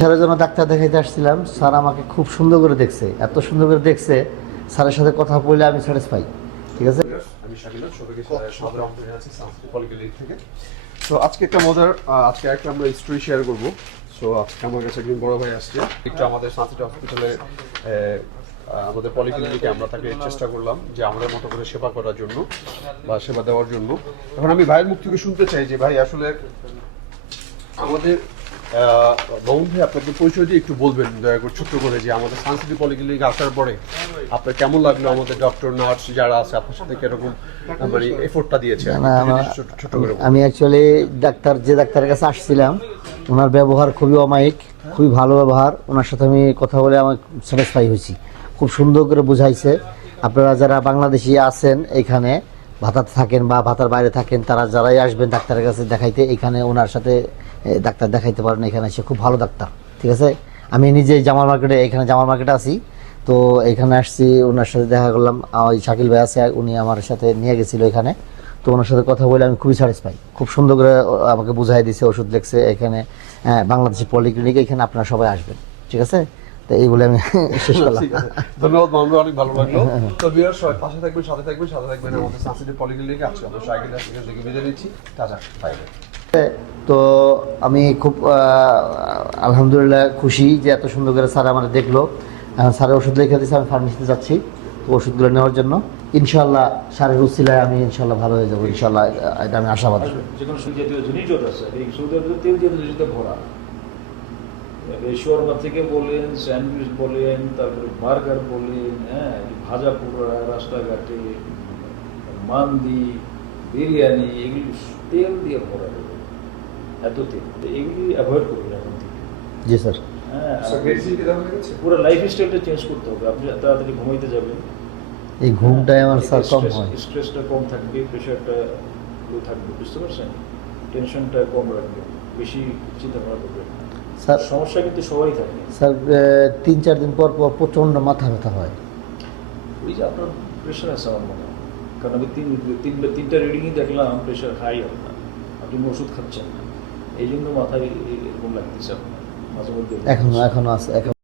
স্যারের জন্য ডাক্তার দেখাইতে আসছিলাম স্যার আমাকে খুব সুন্দর করে দেখছে। এত সুন্দর করে দেখছে স্যারের সাথে কথা বললে আমি স্যাটিসফাই ঠিক আছে? আমি থেকে। তো আজকে একটা মজার আজকে একটা আমরা স্টোরি শেয়ার করব। সো আজকে আমার কাছে একজন বড় ভাই আসছে। একটু আমাদের সাংস্কৃতিক হসপিটালে আমাদের পলিক্লিনিকে আমরা তাকে চেষ্টা করলাম যে আমাদের মতো করে সেবা করার জন্য বা সেবা দেওয়ার জন্য। এখন আমি ভাইয়ের মুখ থেকে শুনতে চাই যে ভাই আসলে আমাদের বাবুল ভাই আপনাকে পরিচয় দিয়ে একটু বলবেন দয়া করে ছোট্ট করে যে আমাদের সাংস্কৃতিক পলিক্লিনিক আসার পরে আপনার কেমন লাগল আমাদের ডক্টর নার্স যারা আছে আপনার সাথে কীরকম মানে এফোর্টটা দিয়েছে ছোট- করে আমি অ্যাকচুয়ালি ডাক্তার যে ডাক্তারের কাছে আসছিলাম ওনার ব্যবহার খুবই অমায়িক খুবই ভালো ব্যবহার ওনার সাথে আমি কথা বলে আমার স্যাটিসফাই হয়েছি। খুব সুন্দর করে বুঝাইছে। আপনারা যারা বাংলাদেশি আছেন এখানে ভাতাতে থাকেন বা ভাতার বাইরে থাকেন তারা যারাই আসবেন ডাক্তারের কাছে দেখাইতে এখানে ওনার সাথে ডাক্তার দেখাইতে পারেন এখানে এসে খুব ভালো ডাক্তার ঠিক আছে? আমি নিজে জামাল মার্কেটে এখানে জামাল মার্কেটে আছি। তো এখানে আসছি ওনার সাথে দেখা করলাম ওই শাকিল ভাই আছে উনি আমার সাথে নিয়ে গেছিল এখানে। তো ওনার সাথে কথা বলে আমি খুবই স্যাটিসফাই খুব সুন্দর করে আমাকে বুঝাই দিছে ওষুধ লেখছে এখানে। হ্যাঁ, বাংলাদেশি পলিক্লিনিক এখানে আপনারা সবাই আসবেন ঠিক আছে? তো এই বলে আমি শেষ করলাম। ধন্যবাদ মামলা অনেক ভালো লাগল। তো বিয়ার সবাই পাশে থাকবেন সাথে থাকবেন সাথে থাকবেন। আমাদের পলিক্লিনিকে আজকে আমরা সাইকেল থেকে বেঁধে নিচ্ছি। টাটা বাই তো আমি খুব আলহামদুলিল্লাহ খুশি যে এত সুন্দর করে স্যার আমার দেখল। স্যারের ওষুধ লিখে দিয়েছে আমি ফার্মেসিতে যাচ্ছি। ওষুধগুলো নেওয়ার জন্য ইনশাল্লাহ স্যারের উচিলায় আমি ইনশাল্লাহ ভালো হয়ে যাব ইনশাল্লাহ এটা আমি আশাবাদী। হ্যাঁ ভাজা এগুলো। এত তেল তো এগুলি অ্যাভয়েড করবেন এখন থেকে। জি স্যার। হ্যাঁ হয়ে পুরো লাইফ স্টাইলটা চেঞ্জ করতে হবে। আপনি তাড়াতাড়ি ঘুমাইতে যাবেন। এই ঘুমটাই আমার স্যার কম হয়। স্ট্রেসটা কম থাকবে প্রেশারটা লো থাকবে বুঝতে পারছেন? টেনশনটা কম রাখবে বেশি চিন্তা ভাবনা করবে স্যার সমস্যা কিন্তু সবারই থাকে। স্যার তিন চার দিন পর পর প্রচণ্ড মাথা ব্যথা হয়। ওই যে আপনার প্রেশার আছে আমার মনে হয়। কারণ আমি তিন তিন তিনটা রিডিংই দেখলাম প্রেশার হাই আপনার আপনি ওষুধ খাচ্ছেন না। এই জন্য মাথায় এরকম লাগতেছে এখনও এখনও আছে এখন